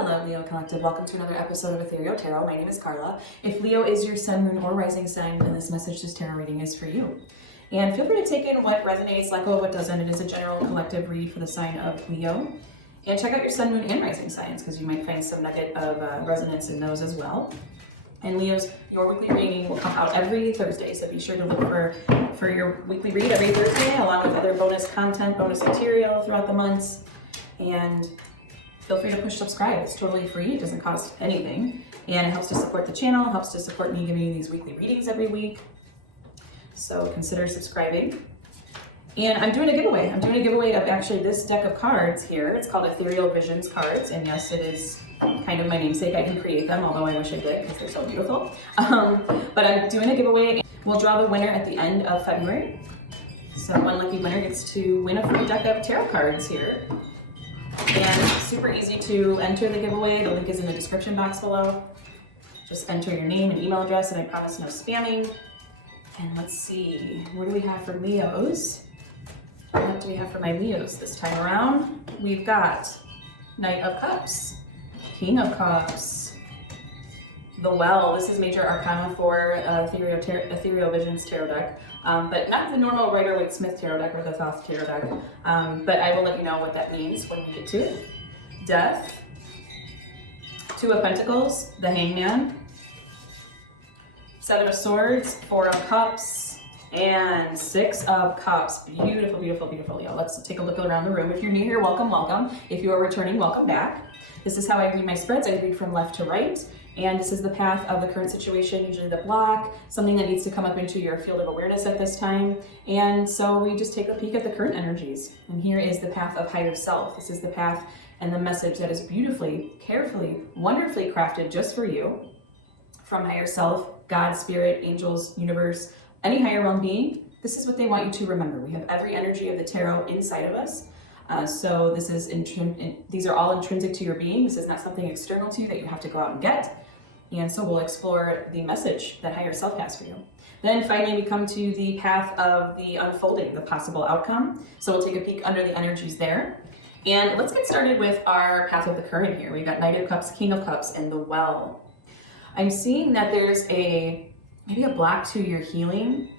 Hello, Leo Collective. Welcome to another episode of Ethereal Tarot. My name is Carla. If Leo is your sun, moon, or rising sign, then this message, this tarot reading is for you. And feel free to take in what resonates, let go of what doesn't. It is a general collective read for the sign of Leo. And check out your sun, moon, and rising signs because you might find some nugget of resonance in those as well. And Leos, your weekly reading will come out every Thursday, so be sure to look for your weekly read every Thursday, along with other bonus content, bonus material throughout the months. And feel free to push subscribe. It's totally free. It doesn't cost anything. And it helps to support the channel, helps to support me giving you these weekly readings every week. So consider subscribing. And I'm doing a giveaway. I'm doing a giveaway of actually this deck of cards here. It's called Ethereal Visions cards. And yes, it is kind of my namesake. I didn't create them, although I wish I did because they're so beautiful. But I'm doing a giveaway. We'll draw the winner at the end of February. So one lucky winner gets to win a free deck of tarot cards here. And it's super easy to enter the giveaway. The link is in the description box below. Just enter your name and email address, and I promise no spamming. And let's see, what do we have for Leos? What do we have for my Leos this time around? We've got Knight of Cups, King of Cups, the Well. This is major arcana for Ethereal Visions tarot deck. But not the normal Rider-Waite-Smith tarot deck or the Thoth tarot deck. But I will let you know what that means when we get to it. Death, Two of Pentacles, the Hangman, Seven of Swords, Four of Cups, and Six of Cups. Beautiful, beautiful, beautiful, Leo. Let's take a look around the room. If you're new here, welcome, welcome. If you are returning, welcome back. This is how I read my spreads. I read from left to right. And this is the path of the current situation, usually the block, something that needs to come up into your field of awareness at this time. And so we just take a peek at the current energies. And here is the path of higher self. This is the path and the message that is beautifully, carefully, wonderfully crafted just for you from higher self, God, spirit, angels, universe, any higher realm being. This is what they want you to remember. We have every energy of the tarot inside of us. So this is these are all intrinsic to your being. This is not something external to you that you have to go out and get. And so we'll explore the message that higher self has for you. Then finally we come to the path of the unfolding, the possible outcome. So we'll take a peek under the energies there. And let's get started with our path of the current here. We've got Knight of Cups, King of Cups, and the Well. I'm seeing that there's maybe a block to your healing,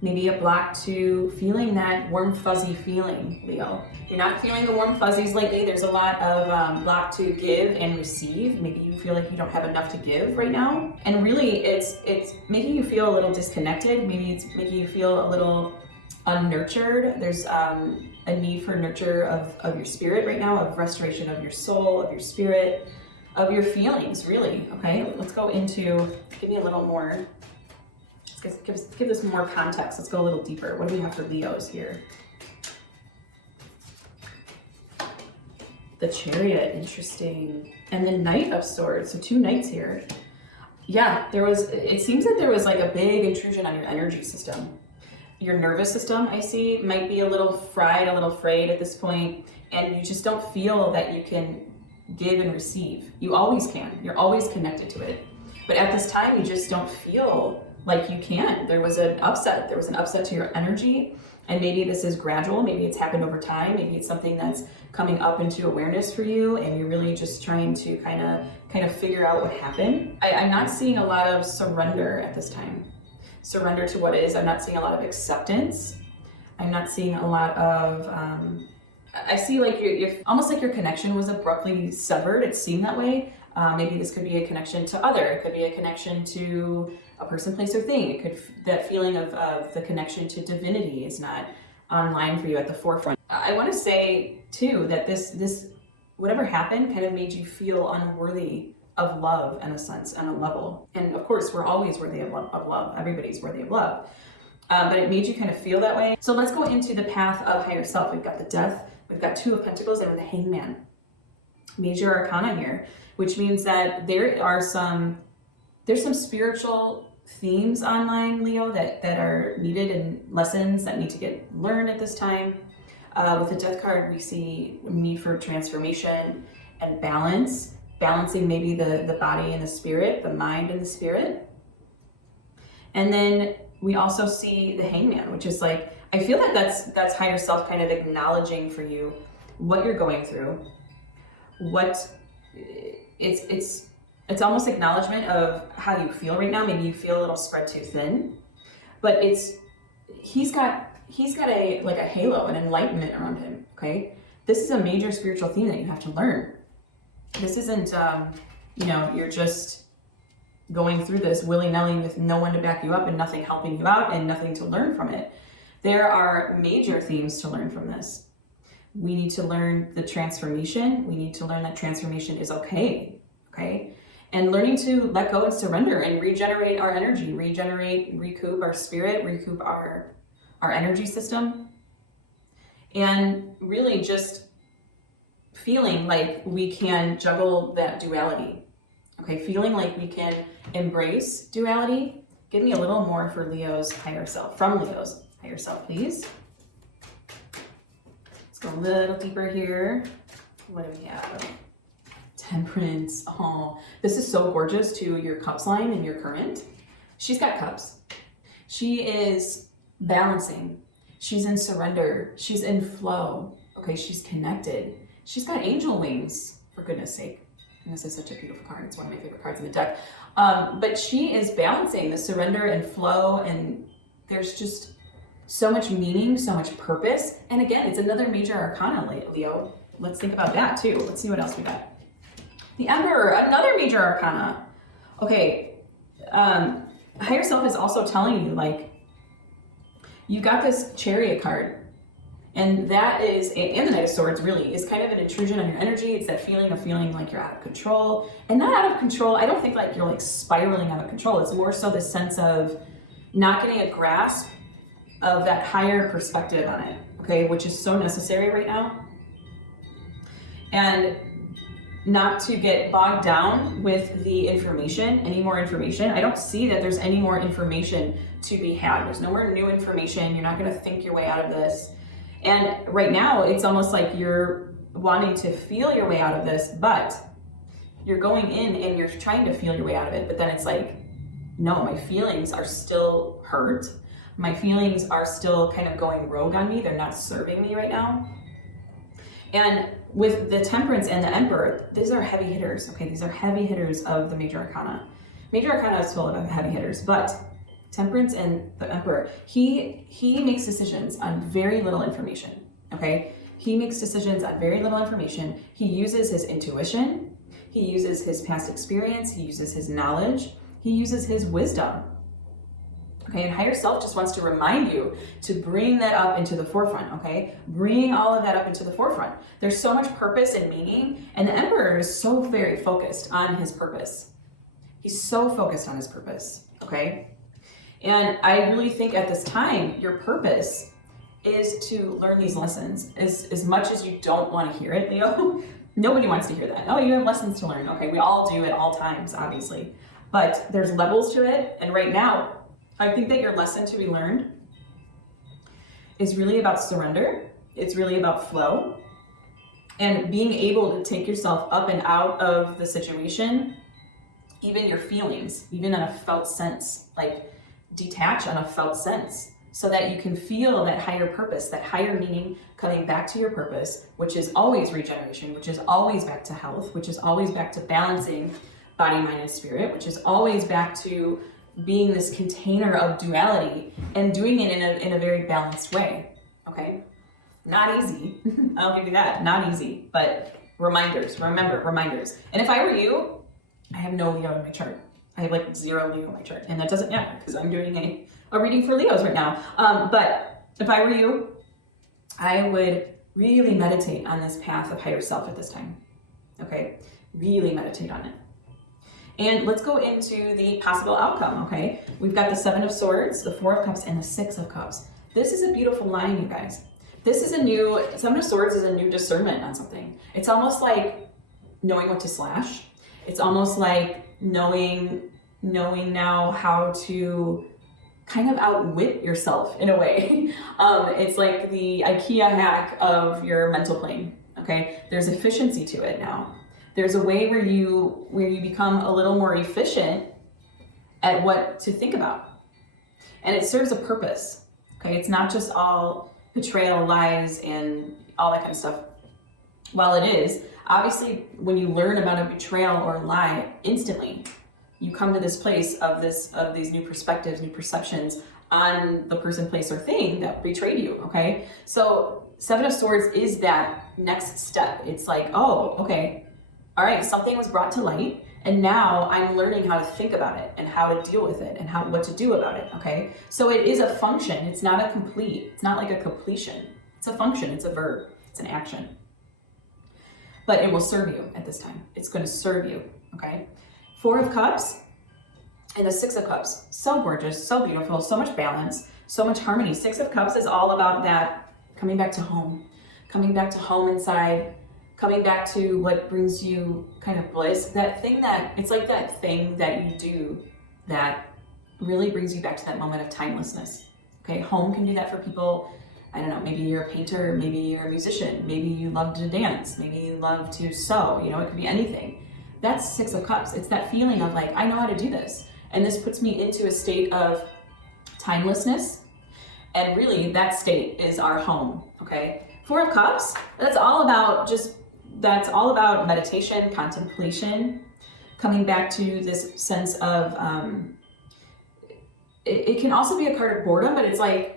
maybe a block to feeling that warm fuzzy feeling, Leo. You're not feeling the warm fuzzies lately. There's a lot of block to give and receive. Maybe you feel like you don't have enough to give right now. And really it's making you feel a little disconnected. Maybe it's making you feel a little unnurtured. There's a need for nurture of your spirit right now, of restoration of your soul, of your spirit, of your feelings, really. Okay, let's go into, give me a little more, give this more context. Let's go a little deeper. What do we have for Leos here? The Chariot, interesting. And the Knight of Swords, so two knights here. Yeah, it seems that there was like a big intrusion on your energy system. Your nervous system, I see, might be a little fried, a little frayed at this point, and you just don't feel that you can give and receive. You always can. You're always connected to it. But at this time, you just don't feel like you can. There was an upset. There was an upset to your energy. And maybe this is gradual. Maybe it's happened over time. Maybe it's something that's coming up into awareness for you, and you're really just trying to kind of figure out what happened. I'm not seeing a lot of surrender at this time. Surrender to what is. I'm not seeing a lot of acceptance. I'm not seeing a lot of, I see like you're almost like your connection was abruptly severed. It seemed that way. Maybe this could be a connection to other. It could be a connection to a person, place, or thing. It could, that feeling of the connection to divinity is not online for you at the forefront. I want to say too that this whatever happened kind of made you feel unworthy of love in a sense, on a level. And of course, we're always worthy of love. Everybody's worthy of love. But it made you kind of feel that way. So let's go into the path of higher self. We've got the Death, we've got Two of Pentacles, and the Hangman. Major arcana here, which means that there's some spiritual themes online, Leo, that are needed and lessons that need to get learned at this time. With the Death card, we see need for transformation and balance, balancing maybe the body and the spirit, the mind and the spirit. And then we also see the Hangman, which is like, I feel that that's higher self kind of acknowledging for you what you're going through, what it's almost acknowledgement of how you feel right now. Maybe you feel a little spread too thin, but he's got a like a halo, an enlightenment around him. Okay, this is a major spiritual theme that you have to learn. This isn't you're just going through this willy-nilly with no one to back you up and nothing helping you out and nothing to learn from it. There are major themes to learn from this. We need to learn the transformation. We need to learn that transformation is okay. And learning to let go and surrender and regenerate our energy, recoup our spirit, recoup our energy system. And really just feeling like we can juggle that duality. Feeling like we can embrace duality. Give me a little more for Leo's higher self, from Leo's higher self, please. Let's go a little deeper here. What do we have? Temperance. Oh, this is so gorgeous to your cups line and your current. She's got cups. She is balancing. She's in surrender. She's in flow. She's connected. She's got angel wings, for goodness sake. And this is such a beautiful card. It's one of my favorite cards in the deck. But she is balancing the surrender and flow, and there's just so much meaning, so much purpose. And again, it's another major arcana, Leo. Let's think about that too. Let's see what else we got. The Emperor, another major arcana. Higher self is also telling you, like, you got this Chariot card. And that is, and the Knight of Swords really, is kind of an intrusion on your energy. It's that feeling of feeling like you're out of control. And not out of control, I don't think like you're like spiraling out of control. It's more so the sense of not getting a grasp of that higher perspective on it, which is so necessary right now. And not to get bogged down with the information, any more information. I don't see that there's any more information to be had. There's no more new information. You're not gonna think your way out of this. And right now, it's almost like you're wanting to feel your way out of this, but you're going in and you're trying to feel your way out of it. But then it's like, no, my feelings are still hurt. My feelings are still kind of going rogue on me. They're not serving me right now. And with the Temperance and the Emperor, these are heavy hitters. These are heavy hitters of the Major Arcana. Major Arcana is full of heavy hitters, but Temperance and the Emperor, he makes decisions on very little information, He makes decisions on very little information. He uses his intuition. He uses his past experience. He uses his knowledge. He uses his wisdom, And higher self just wants to remind you to bring that up into the forefront, Bring all of that up into the forefront. There's so much purpose and meaning, and the Emperor is so very focused on his purpose. He's so focused on his purpose, And I really think at this time, your purpose is to learn these lessons. As much as you don't want to hear it, Leo, nobody wants to hear that. Oh, you have lessons to learn. We all do at all times, obviously. But there's levels to it, and right now, I think that your lesson to be learned is really about surrender. It's really about flow and being able to take yourself up and out of the situation, even your feelings, even on a felt sense, like detach on a felt sense so that you can feel that higher purpose, that higher meaning coming back to your purpose, which is always regeneration, which is always back to health, which is always back to balancing body, mind, and spirit, which is always back to being this container of duality and doing it in a very balanced way, Not easy, I'll give you that, not easy, but reminders, reminders. And if I were you, I have no Leo in my chart. I have like 0 Leo in my chart, and that doesn't matter because I'm doing a reading for Leos right now. But if I were you, I would really meditate on this path of higher self at this time, Really meditate on it. And let's go into the possible outcome, We've got the 7 of Swords, the 4 of Cups, and the 6 of Cups. This is a beautiful line, you guys. This is 7 of Swords is a new discernment on something. It's almost like knowing what to slash. It's almost like knowing now how to kind of outwit yourself in a way. It's like the IKEA hack of your mental plane, There's efficiency to it now. There's a way where you become a little more efficient at what to think about. And it serves a purpose, It's not just all betrayal, lies, and all that kind of stuff. While it is, obviously when you learn about a betrayal or a lie, instantly you come to this place of these new perspectives, new perceptions on the person, place, or thing that betrayed you, okay? So Seven of Swords is that next step. It's like, oh, okay, all right, something was brought to light, and now I'm learning how to think about it and how to deal with it and what to do about it, okay? So it is a function. It's not it's not like a completion. It's a function, it's a verb, it's an action. But it will serve you at this time. It's going to serve you, okay? Four of Cups and the Six of Cups. So gorgeous, so beautiful, so much balance, so much harmony. Six of Cups is all about that coming back to home inside, coming back to what brings you kind of bliss. That thing it's like that thing that you do that really brings you back to that moment of timelessness, okay? Home can do that for people. I don't know, maybe you're a painter, maybe you're a musician, maybe you love to dance, maybe you love to sew, it could be anything. That's Six of Cups. It's that feeling of like, I know how to do this. And this puts me into a state of timelessness. And really that state is our home, okay? Four of Cups, that's all about meditation, contemplation, coming back to this sense of, it can also be a card of boredom, but it's like,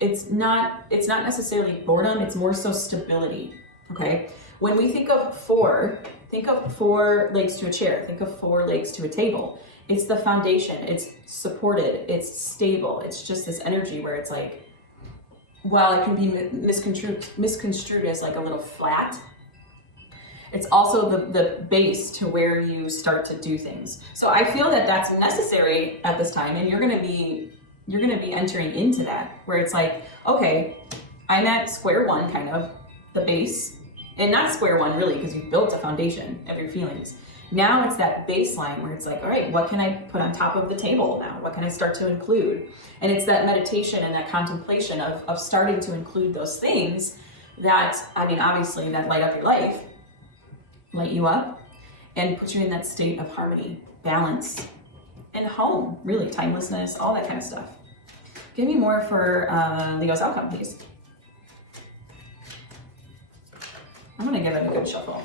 it's not necessarily boredom, it's more so stability, okay? When we think of four legs to a chair, think of four legs to a table. It's the foundation, it's supported, it's stable. It's just this energy where it's like, while it can be misconstrued as like a little flat, it's also the base to where you start to do things. So I feel that that's necessary at this time, and you're gonna be entering into that, where it's like, okay, I'm at square one, kind of, the base, and not square one really, because you've built a foundation of your feelings. Now it's that baseline where it's like, all right, what can I put on top of the table now? What can I start to include? And it's that meditation and that contemplation of starting to include those things that, obviously that light up your life, light you up, and put you in that state of harmony, balance, and home, really, timelessness, all that kind of stuff. Give me more for Leo's outcome, please. I'm gonna give it a good shuffle.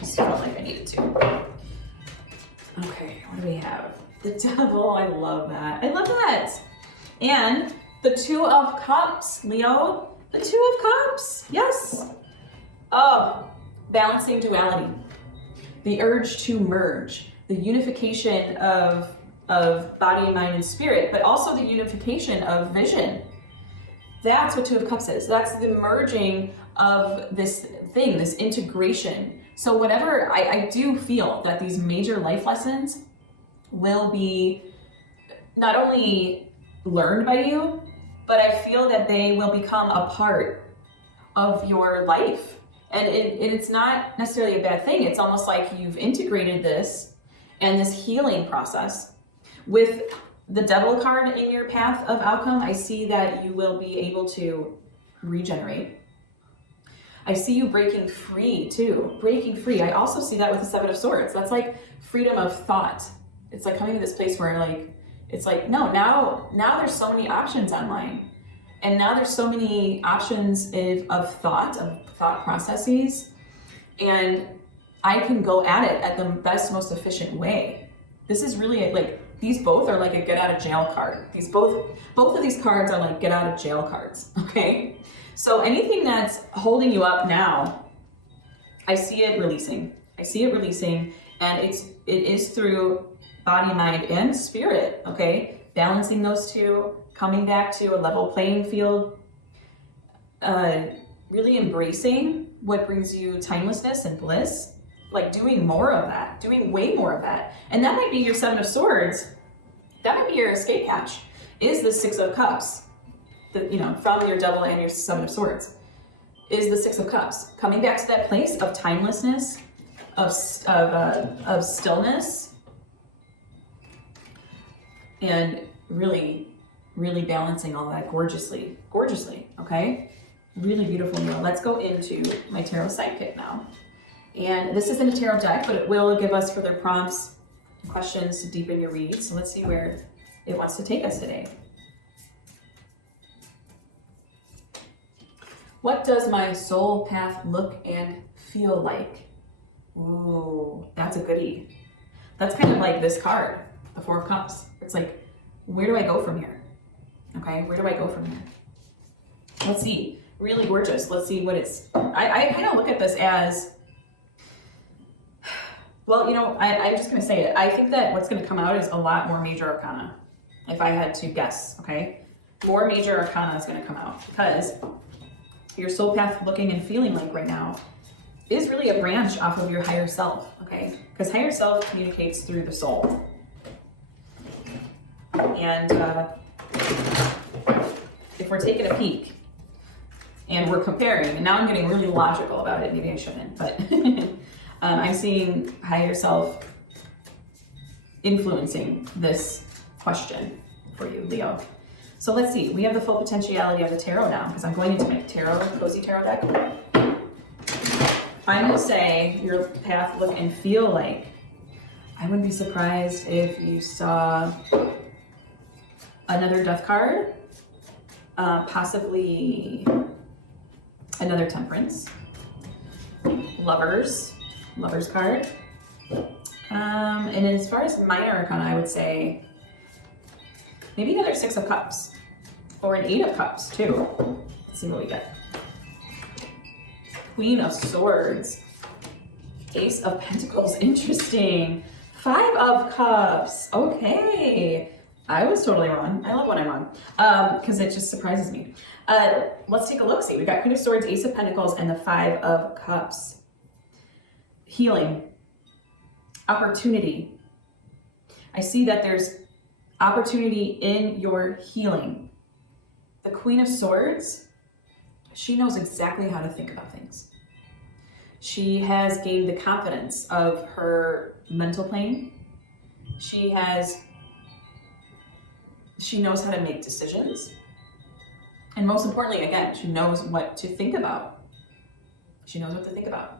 Just felt like I needed to. Okay, what do we have? The Devil, I love that. I love that. And the Two of Cups, Leo. The Two of Cups, yes. Oh, balancing duality. The urge to merge. The unification of body, mind, and spirit, but also the unification of vision. That's what Two of Cups is. That's the merging of this thing, this integration. So whatever, I do feel that these major life lessons will be not only learned by you, but I feel that they will become a part of your life. And it's not necessarily a bad thing. It's almost like you've integrated this and this healing process. With the Devil card in your path of outcome, I see that you will be able to regenerate. I see you breaking free too, breaking free. I also see that with the Seven of Swords. That's like freedom of thought. It's like coming to this place where like, it's like, no, now there's so many options online. And now there's so many options of thought processes. And I can go at it at the best, most efficient way. This is really like, these both are like a get out of jail card. Both of these cards are like get out of jail cards, okay? So anything that's holding you up now, I see it releasing. And it is through body, mind, and spirit, okay? Balancing those two, coming back to a level playing field, really embracing what brings you timelessness and bliss, like doing more of that, doing way more of that. And that might be your Seven of Swords. That might be your escape hatch, is the Six of Cups, from your Devil and your Seven of Swords, is the Six of Cups. Coming back to that place of timelessness, of stillness, and really, really balancing all that gorgeously, okay? Really beautiful, Leo. Let's go into my tarot sidekick now. And this isn't a tarot deck, but it will give us further prompts and questions to deepen your read. So let's see where it wants to take us today. What does my soul path look and feel like? Ooh, that's a goodie. That's kind of like this card, the Four of Cups. It's like, where do I go from here? Okay, where do I go from here? Let's see. Really gorgeous. Let's see what it's... I kind of look at this as... Well, you know, I'm just going to say it. I think that what's going to come out is a lot more major arcana, if I had to guess, okay? More major arcana is going to come out because your soul path looking and feeling like right now is really a branch off of your higher self, okay? Because higher self communicates through the soul. And if we're taking a peek and we're comparing, and now I'm getting really logical about it, maybe I shouldn't, but I'm seeing higher self influencing this question for you, Leo. So let's see, we have the full potentiality of the tarot now, because I'm going into my cozy tarot deck. I'm going to say your path look and feel like, I wouldn't be surprised if you saw another death card, possibly another temperance, lovers card. And as far as minor arcana, I would say maybe another Six of Cups or an Eight of Cups too. Let's see what we get. Queen of Swords, Ace of Pentacles, interesting. Five of Cups, okay. I was totally wrong. I love when I'm wrong because it just surprises me. Let's take a look. See, we got Queen of Swords, Ace of Pentacles, and the Five of Cups. Healing, opportunity. I see that there's opportunity in your healing. The Queen of Swords, she knows exactly how to think about things. She has gained the confidence of her mental plane. She knows how to make decisions. And most importantly, again, she knows what to think about. She knows what to think about.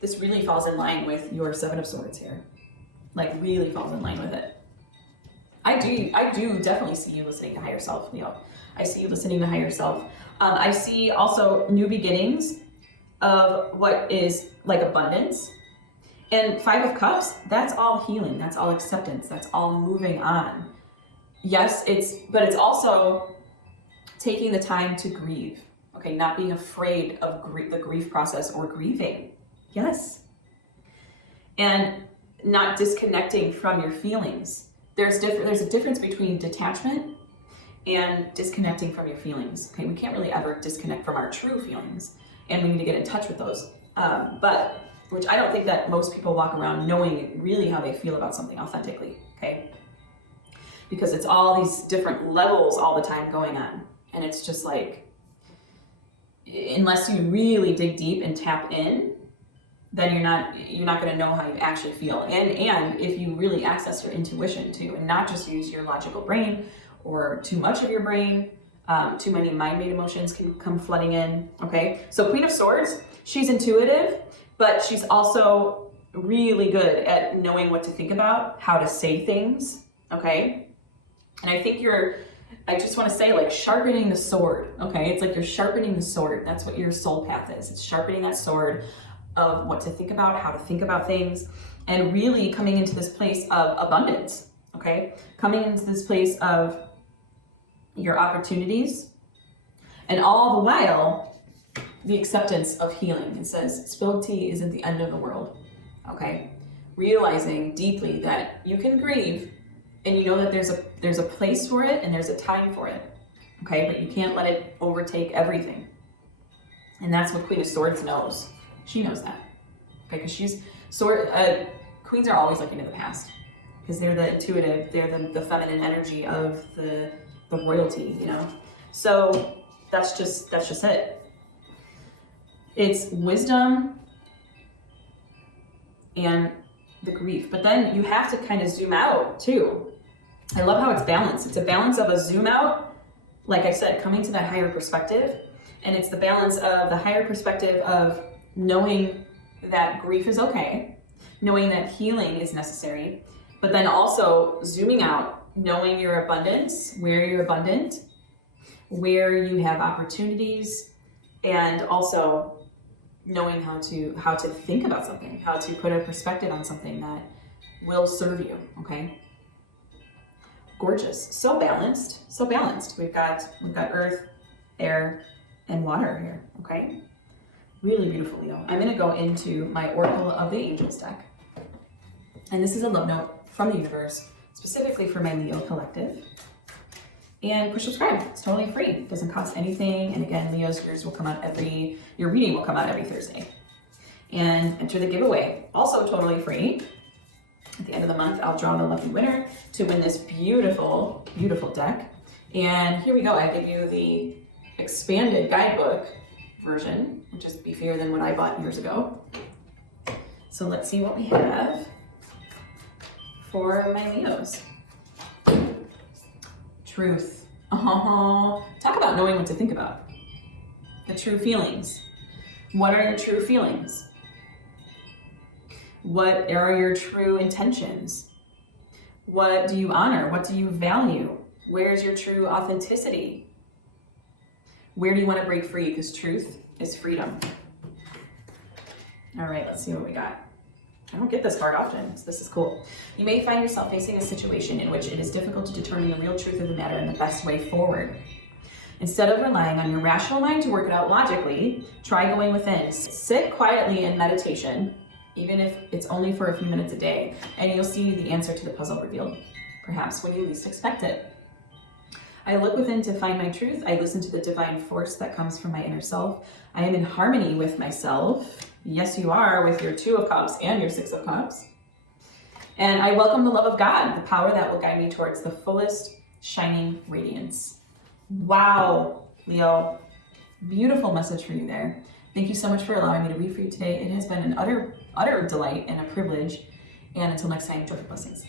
This really falls in line with your Seven of Swords here. Like, really falls in line with it. I do definitely see you listening to higher self, Leo. I see you listening to higher self. I see also new beginnings of what is like abundance. And Five of Cups, that's all healing. That's all acceptance. That's all moving on. Yes, but it's also taking the time to grieve. Okay, not being afraid of the grief process or grieving. Yes. And not disconnecting from your feelings. There's a difference between detachment and disconnecting from your feelings. Okay, we can't really ever disconnect from our true feelings, and we need to get in touch with those. But which I don't think that most people walk around knowing really how they feel about something authentically. Okay, because it's all these different levels all the time going on, and it's just like, unless you really dig deep and tap in, then you're not going to know how you actually feel. And if you really access your intuition too, and not just use your logical brain or too much of your brain, too many mind-made emotions can come flooding in, okay? So Queen of Swords, she's intuitive, but she's also really good at knowing what to think about, how to say things, okay? And I think I just want to say, like, sharpening the sword, okay? It's like you're sharpening the sword. That's what your soul path is. It's sharpening that sword of what to think about, how to think about things, and really coming into this place of abundance, okay? Coming into this place of your opportunities, and all the while, the acceptance of healing. It says, spilled tea isn't the end of the world, okay? Realizing deeply that you can grieve, and you know that there's a place for it and there's a time for it, okay? But you can't let it overtake everything. And that's what Queen of Swords knows. She knows that, okay? Because queens are always looking to the past because they're the intuitive, they're the feminine energy of the royalty, you know? So that's just it. It's wisdom and the grief, but then you have to kind of zoom out too. I love how it's balanced. It's a balance of a zoom out, like I said, coming to that higher perspective, and it's the balance of the higher perspective of knowing that grief is okay, knowing that healing is necessary, but then also zooming out, knowing your abundance, where you're abundant, where you have opportunities, And also knowing how to think about something, how to put a perspective on something that will serve you, okay? Gorgeous. So balanced, so balanced. We've got earth, air, and water here, okay? Really beautiful, Leo. I'm gonna go into my Oracle of the Angels deck. And this is a love note from the universe, specifically for my Leo collective. And push subscribe, it's totally free. It doesn't cost anything. And again, Leo's, your reading will come out every Thursday. And enter the giveaway, also totally free. At the end of the month, I'll draw the lucky winner to win this beautiful, beautiful deck. And here we go, I give you the expanded guidebook version, which is beefier than what I bought years ago. So let's see what we have for my Leos. Truth. Talk about knowing what to think about. The true feelings. What are your true feelings? What are your true intentions? What do you honor? What do you value? Where's your true authenticity? Where do you want to break free? Because truth is freedom. All right, let's see what we got. I don't get this card often, so this is cool. You may find yourself facing a situation in which it is difficult to determine the real truth of the matter and the best way forward. Instead of relying on your rational mind to work it out logically, try going within. Sit quietly in meditation, even if it's only for a few minutes a day, and you'll see the answer to the puzzle revealed, perhaps when you least expect it. I look within to find my truth. I listen to the divine force that comes from my inner self. I am in harmony with myself. Yes, you are, with your 2 of Cups and your 6 of Cups. And I welcome the love of God, the power that will guide me towards the fullest shining radiance. Wow, Leo, beautiful message for you there. Thank you so much for allowing me to read for you today. It has been an utter delight and a privilege. And until next time, joyful blessings.